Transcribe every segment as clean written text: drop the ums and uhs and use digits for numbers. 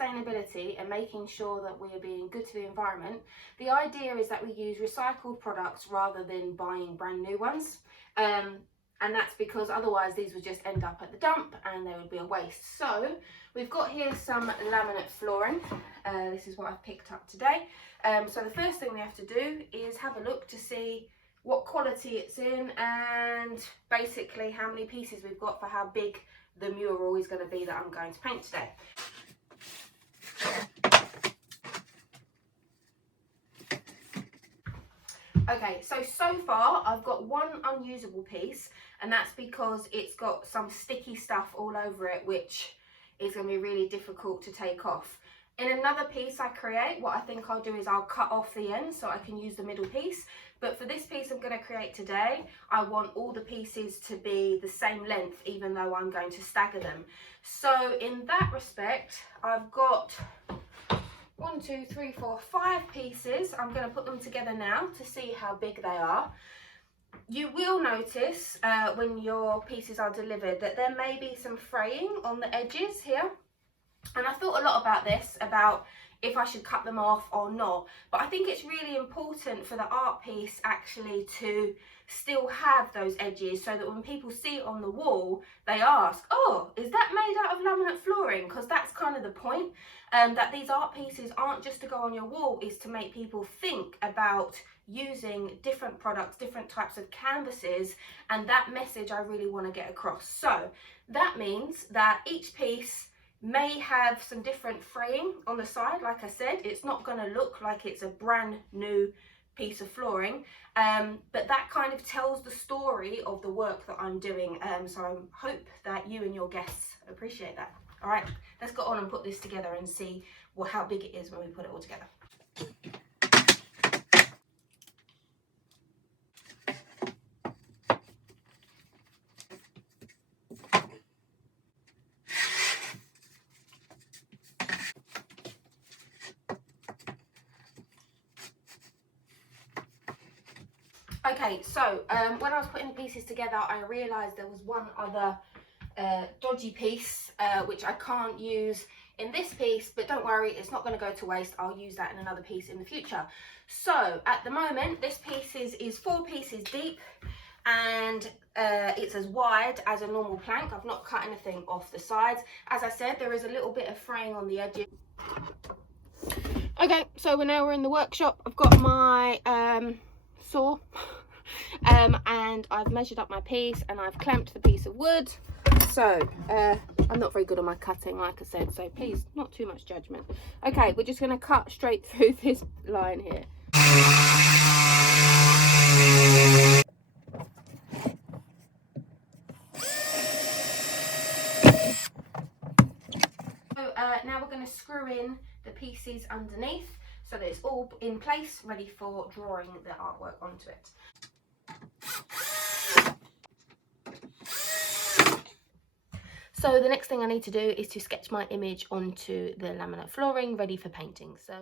sustainability and making sure that we are being good to the environment, the idea is that we use recycled products rather than buying brand new ones. And that's because otherwise these would just end up at the dump and they would be a waste. So we've got here some laminate flooring. This is what I've picked up today. So the first thing we have to do is have a look to see what quality it's in and basically how many pieces we've got for how big the mural is going to be that I'm going to paint today. Okay, so far I've got one unusable piece, and that's because it's got some sticky stuff all over it, which is going to be really difficult to take off. In another piece I create, what I think I'll do is I'll cut off the end so I can use the middle piece. But for this piece I'm going to create today, I want all the pieces to be the same length, even though I'm going to stagger them. So in that respect, I've got 1, 2, 3, 4, 5 pieces. I'm going to put them together now to see how big they are. You will notice when your pieces are delivered that there may be some fraying on the edges here. And I thought a lot about this, about if I should cut them off or not. But I think it's really important for the art piece actually to still have those edges so that when people see it on the wall, they ask, oh, is that made out of laminate flooring? Because that's kind of the point, that these art pieces aren't just to go on your wall, is to make people think about using different products, different types of canvases, and that message I really want to get across. So that means that each piece may have some different fraying on the side. Like I said, it's not going to look like it's a brand new piece of flooring, but that kind of tells the story of the work that I'm doing. So I hope that you and your guests appreciate that. All right, let's go on and put this together and see how big it is when we put it all together. Okay, so when I was putting the pieces together, I realised there was one other dodgy piece which I can't use in this piece, but don't worry, it's not going to go to waste. I'll use that in another piece in the future. So at the moment, this piece is 4 pieces deep, and it's as wide as a normal plank. I've not cut anything off the sides. As I said, there is a little bit of fraying on the edges. Okay, so we're in the workshop. I've got my saw and I've measured up my piece and I've clamped the piece of wood. So I'm not very good on my cutting, like I said, so please, not too much judgment. Okay, we're just going to cut straight through this line here. So now we're going to screw in the pieces underneath so that it's all in place, ready for drawing the artwork onto it. So the next thing I need to do is to sketch my image onto the laminate flooring, ready for painting. So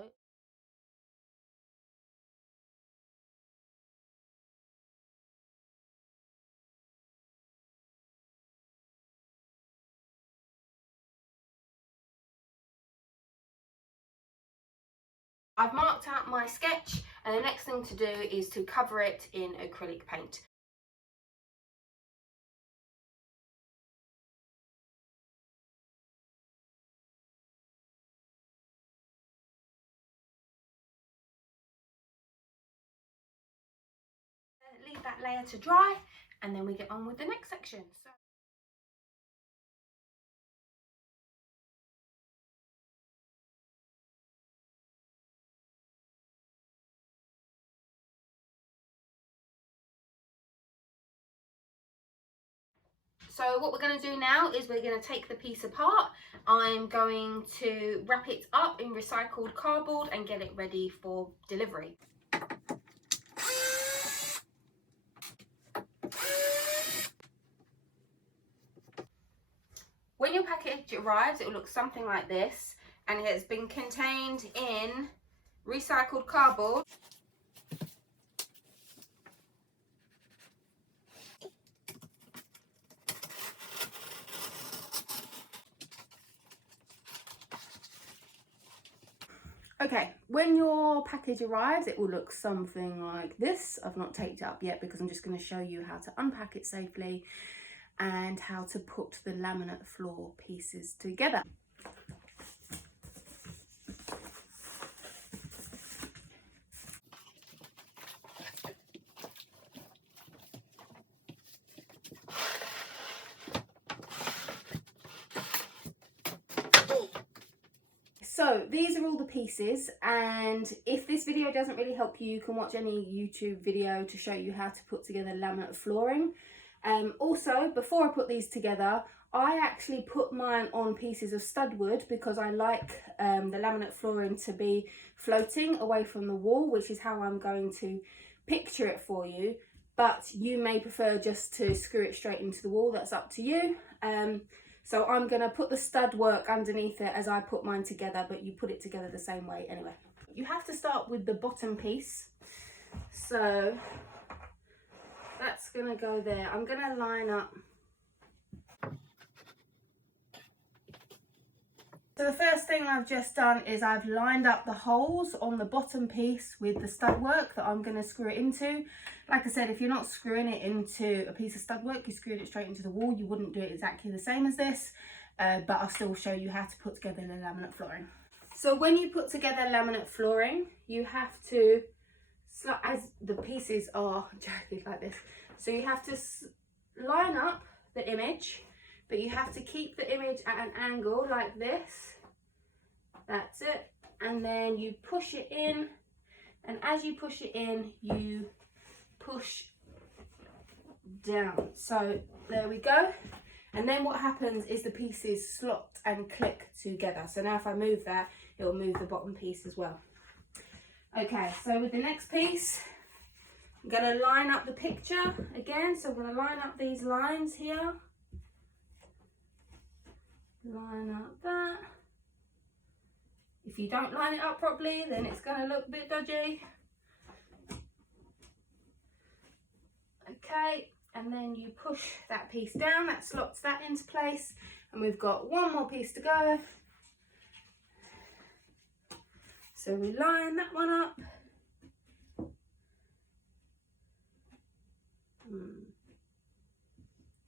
I've marked out my sketch, and the next thing to do is to cover it in acrylic paint. Leave that layer to dry, and then we get on with the next section. So what we're going to do now is we're going to take the piece apart. I'm going to wrap it up in recycled cardboard and get it ready for delivery. When your package arrives, it will look something like this, and it has been contained in recycled cardboard. Okay, when your package arrives, it will look something like this. I've not taped it up yet because I'm just going to show you how to unpack it safely and how to put the laminate floor pieces together. So these are all the pieces, and if this video doesn't really help you, you can watch any YouTube video to show you how to put together laminate flooring. Also, before I put these together, I actually put mine on pieces of stud wood because I like the laminate flooring to be floating away from the wall, which is how I'm going to picture it for you. But you may prefer just to screw it straight into the wall, that's up to you. So I'm going to put the stud work underneath it as I put mine together, but you put it together the same way anyway. You have to start with the bottom piece. So that's going to go there. I'm going to line up. So the first thing I've just done is I've lined up the holes on the bottom piece with the stud work that I'm going to screw it into. Like I said, if you're not screwing it into a piece of stud work, you're screwing it straight into the wall. You wouldn't do it exactly the same as this, but I'll still show you how to put together the laminate flooring. So when you put together laminate flooring, you have to, as the pieces are jagged like this, so you have to line up the image, but you have to keep the image at an angle like this. That's it. And then you push it in, and as you push it in, you push down. So there we go. And then what happens is the pieces slot and click together. So now if I move that, it will move the bottom piece as well. Okay, so with the next piece, I'm going to line up the picture again. So I'm going to line up these lines here. Line up that. If you don't line it up properly, then it's going to look a bit dodgy. Okay, and then you push that piece down, that slots that into place, and we've got one more piece to go. So we line that one up.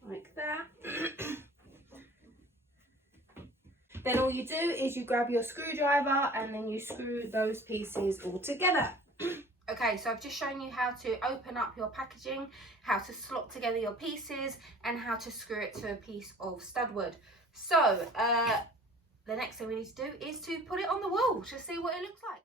Like that. Then all you do is you grab your screwdriver and then you screw those pieces all together. Okay, so I've just shown you how to open up your packaging, how to slot together your pieces, and how to screw it to a piece of stud wood. So the next thing we need to do is to put it on the wall to see what it looks like.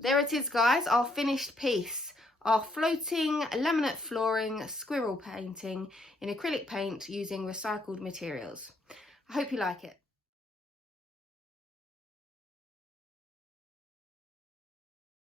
There it is, guys, our finished piece, our floating laminate flooring squirrel painting in acrylic paint using recycled materials. I hope you like it.